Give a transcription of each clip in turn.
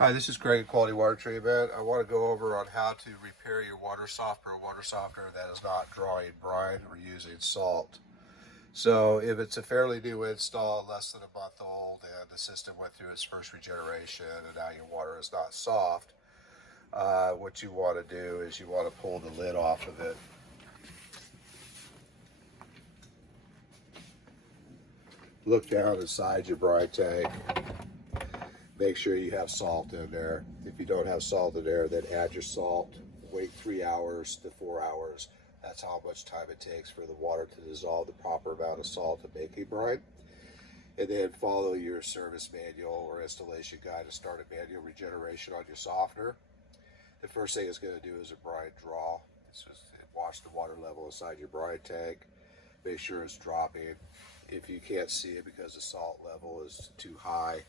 Hi, this is Greg at Quality Water Treatment. I want to go over on how to repair your water softener, a water softener that is not drawing brine or using salt. So if it's a fairly new install, less than a month old, and the system went through its first regeneration and now your water is not soft, what you want to do is you want to pull the lid off of it. Look down inside your brine tank. Make sure you have salt in there. If you don't have salt in there, then add your salt. Wait 3 hours to 4 hours. That's how much time it takes for the water to dissolve the proper amount of salt to make a brine. And then follow your service manual or installation guide to start a manual regeneration on your softener. The first thing it's going to do is a brine draw. It's just watch the water level inside your brine tank. Make sure it's dropping. If you can't see it because the salt level is too high,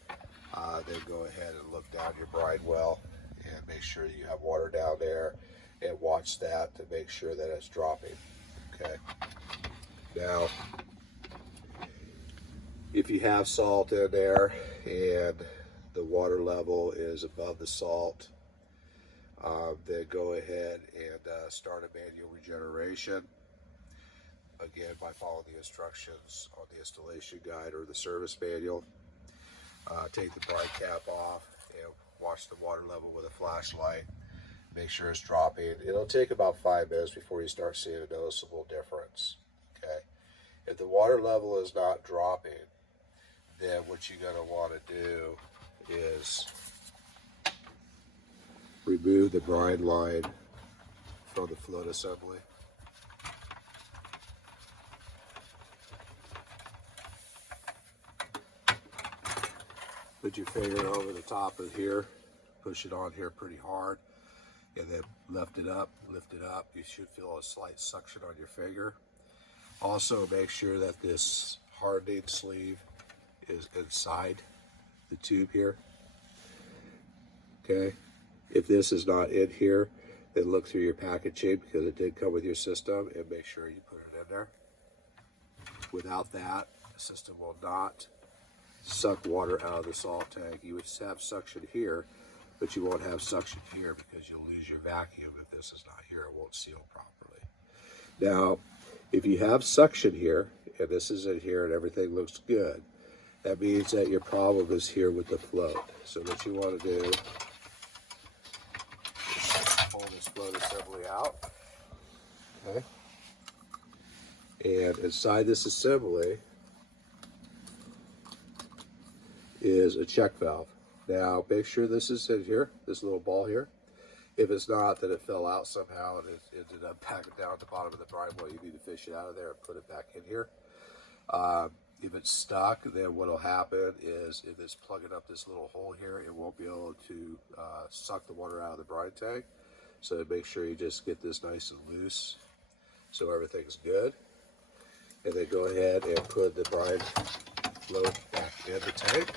then go ahead and look down your brine well and make sure you have water down there and watch that to make sure that it's dropping. Okay. Now, if you have salt in there and the water level is above the salt, then go ahead and start a manual regeneration. Again, by following the instructions on the installation guide or the service manual. Take the brine cap off and watch the water level with a flashlight. Make sure it's dropping. It'll take about 5 minutes before you start seeing a noticeable difference. Okay. If the water level is not dropping, then what you're going to want to do is remove the brine line from the float assembly. Put your finger over the top of here, push it on here pretty hard, and then lift it up. You should feel a slight suction on your finger. Also, make sure that this hardening sleeve is inside the tube here. Okay, if this is not in here, then look through your packaging because it did come with your system, and make sure you put it in there. Without that, the system will not suck water out of the salt tank. You would have suction here, but you won't have suction here because you'll lose your vacuum. If this is not here, it won't seal properly. Now, if you have suction here, and this is in here and everything looks good, that means that your problem is here with the float. So what you want to do is pull this float assembly out. Okay. And inside this assembly is a check valve. Now make sure this is in here, this little ball here. If it's not, then it fell out somehow and it ended up back down at the bottom of the brine well. You need to fish it out of there and put it back in here. If it's stuck, then what will happen is if it's plugging up this little hole here, it won't be able to suck the water out of the brine tank. So make sure you just get this nice and loose so everything's good. And then go ahead and put the brine float back in the tank.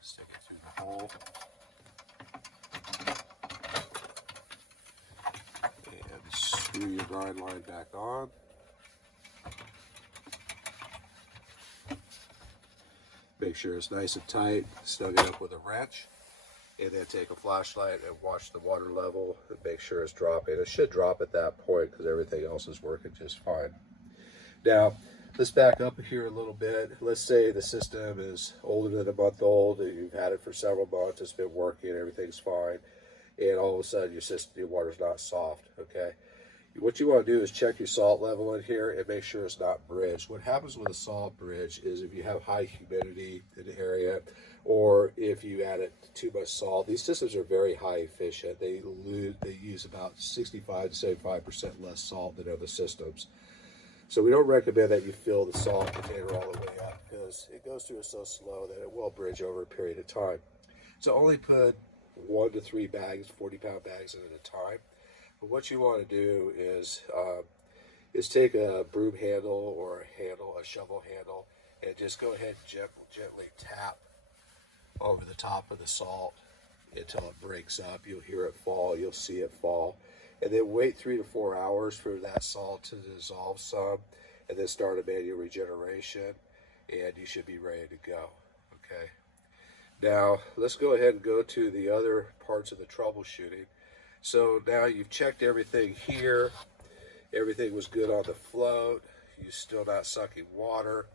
Stick it through the hole. And screw your brine line back on. Make sure it's nice and tight. Snug it up with a wrench. And then take a flashlight and watch the water level and make sure it's dropping. It should drop at that point because everything else is working just fine. Now, let's back up here a little bit. Let's say the system is older than a month old and you've had it for several months, it's been working, everything's fine, and all of a sudden your water's not soft, okay? What you want to do is check your salt level in here and make sure it's not bridged. What happens with a salt bridge is if you have high humidity in the area, or if you added too much salt, these systems are very high efficient. They use about 65 to 75% less salt than other systems. So we don't recommend that you fill the salt container all the way up because it goes through it so slow that it will bridge over a period of time. So only put 1 to 3 bags, 40-pound bags in at a time. But what you want to do is take a broom handle or a shovel handle, and just go ahead and gently tap over the top of the salt until it breaks up. You'll hear it fall, you'll see it fall. And then wait 3 to 4 hours for that salt to dissolve some, and then start a manual regeneration. and you should be ready to go. Okay. Now, let's go ahead and go to the other parts of the troubleshooting. So now you've checked everything here. Everything was good on the float. You're still not sucking water,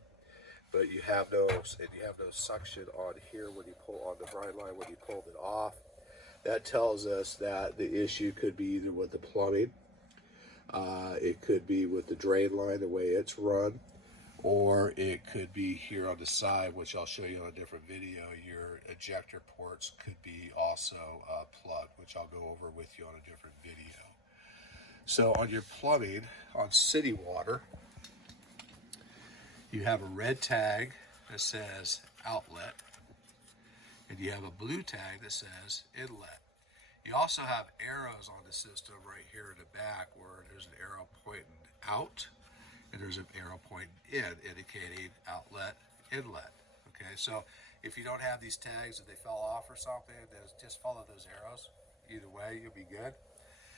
but you have no suction on here when you pull on the brine line when you pulled it off. That tells us that the issue could be either with the plumbing, it could be with the drain line, the way it's run, or it could be here on the side, which I'll show you on a different video. Your ejector ports could be also plugged, which I'll go over with you on a different video. So on your plumbing, on city water, you have a red tag that says outlet, and you have a blue tag that says inlet. You also have arrows on the system right here in the back where there's an arrow pointing out and there's an arrow pointing in, indicating outlet, inlet. Okay, so if you don't have these tags, if they fell off or something, just follow those arrows. Either way, you'll be good.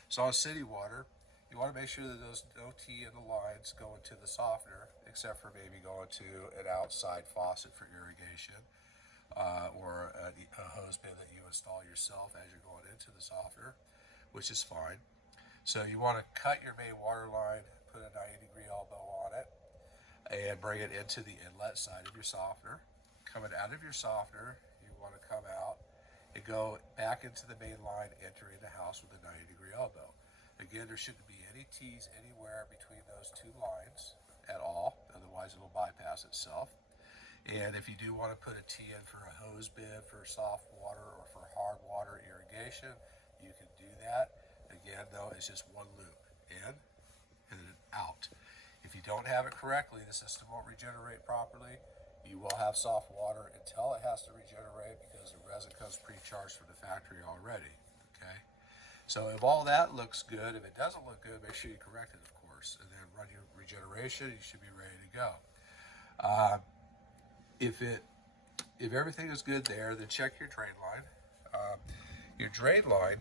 So on city water, you want to make sure that those OT and the lines go into the softener, except for maybe going to an outside faucet for irrigation, or a hose bib that you install yourself as you're going into the softener, which is fine. So you want to cut your main water line, put a 90-degree elbow on it, and bring it into the inlet side of your softener. Coming out of your softener, you want to come out and go back into the main line, entering the house with a 90-degree elbow. Again, there shouldn't be any T's anywhere between those two lines at all, otherwise it'll bypass itself. And if you do want to put a T in for a hose bib for soft water or for hard water irrigation, you can do that. Again, though, it's just one loop, in and then out. If you don't have it correctly, the system won't regenerate properly. You will have soft water until it has to regenerate because the resin comes pre-charged from the factory already. Okay. So if all that looks good, if it doesn't look good, make sure you correct it, of course, and then run your regeneration. You should be ready to go. If everything is good there, then check your drain line. Your drain line,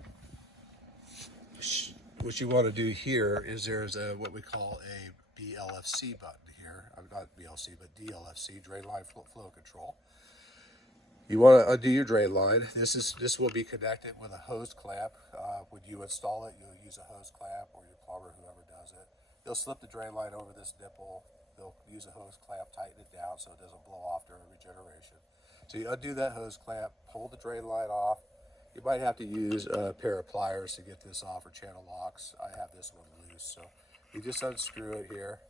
what you want to do here is there's what we call a BLFC button here. Not BLC, but DLFC, drain line flow control. You want to undo your drain line. This will be connected with a hose clamp. When you install it, you'll use a hose clamp, or your plumber, whoever does it. They'll slip the drain line over this nipple. They'll use a hose clamp, tighten it down so it doesn't blow off during regeneration. So you undo that hose clamp, pull the drain line off. You might have to use a pair of pliers to get this off, or channel locks. I have this one loose, so you just unscrew it here.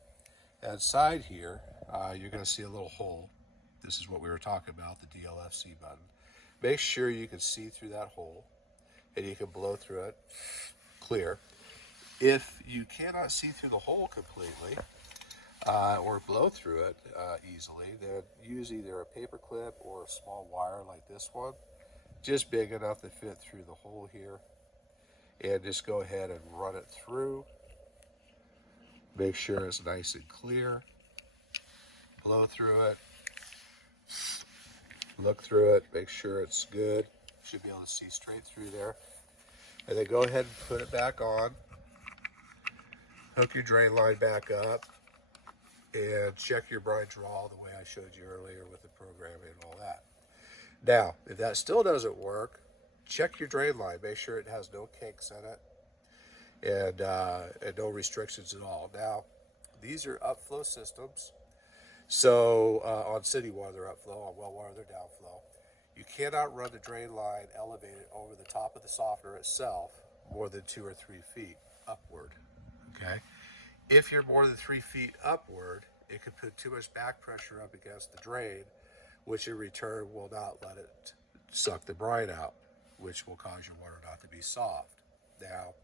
Inside here, you're going to see a little hole. This is what we were talking about, the DLFC button. Make sure you can see through that hole and you can blow through it clear. If you cannot see through the hole completely or blow through it easily, then use either a paper clip or a small wire like this one, just big enough to fit through the hole here, and just go ahead and run it through. Make sure it's nice and clear. Blow through it. Look through it, make sure it's good. Should be able to see straight through there. And then go ahead and put it back on. Hook your drain line back up. And check your brine draw the way I showed you earlier with the programming and all that. Now, if that still doesn't work, check your drain line. Make sure it has no kinks in it and no restrictions at all. Now, these are upflow systems. So on city water, they're upflow. On well water, they're downflow. You cannot run the drain line elevated over the top of the softener itself more than 2 or 3 feet upward. Okay. If you're more than 3 feet upward, it could put too much back pressure up against the drain, which in return will not let it suck the brine out, which will cause your water not to be soft. Now,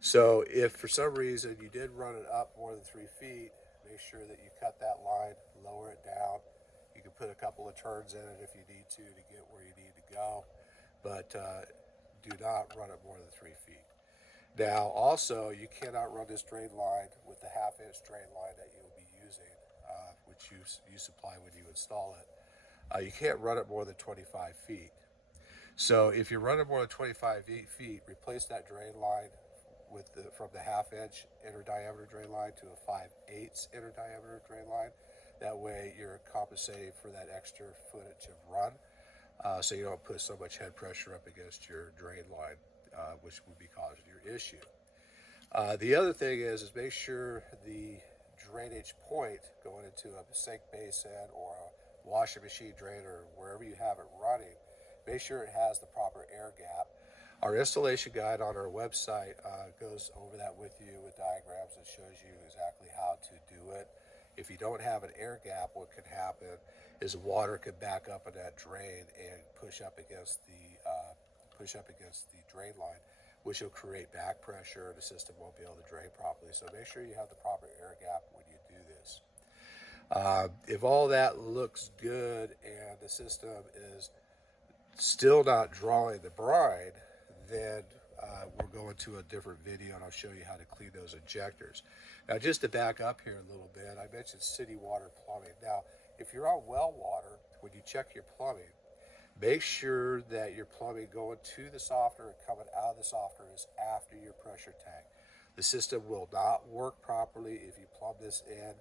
so if for some reason you did run it up more than 3 feet, make sure that you cut that line, lower it down. You can put a couple of turns in it if you need to get where you need to go, but do not run it more than 3 feet. Now, also, you cannot run this drain line with the 1/2-inch drain line that you'll be using, which you supply when you install it. You can't run it more than 25 feet. So if you run it more than 25 feet, replace that drain line from the 1/2-inch inner diameter drain line to a 5/8 inner diameter drain line. That way you're compensating for that extra footage of run, so you don't put so much head pressure up against your drain line, which would be causing your issue. The other thing is make sure the drainage point going into a sink basin or a washing machine drain or wherever you have it running, make sure it has the proper air gap. Our installation guide on our website goes over that with you with diagrams that shows you exactly how to do it. If you don't have an air gap, what can happen is water could back up in that drain and push up against the drain line, which will create back pressure. The system won't be able to drain properly. So make sure you have the proper air gap when you do this. If all that looks good and the system is still not drawing the brine, then we'll go into a different video and I'll show you how to clean those injectors. Now, just to back up here a little bit, I mentioned city water plumbing. Now, if you're on well water, when you check your plumbing, make sure that your plumbing going to the softener and coming out of the softener is after your pressure tank. The system will not work properly if you plumb this in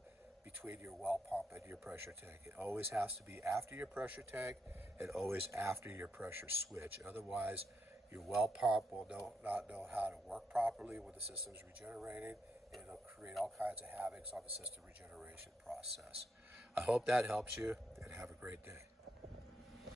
between your well pump and your pressure tank. It always has to be after your pressure tank and always after your pressure switch. Otherwise, your well pump will not know how to work properly when the system is regenerating, and it'll create all kinds of havocs on the system regeneration process. I hope that helps you, and have a great day.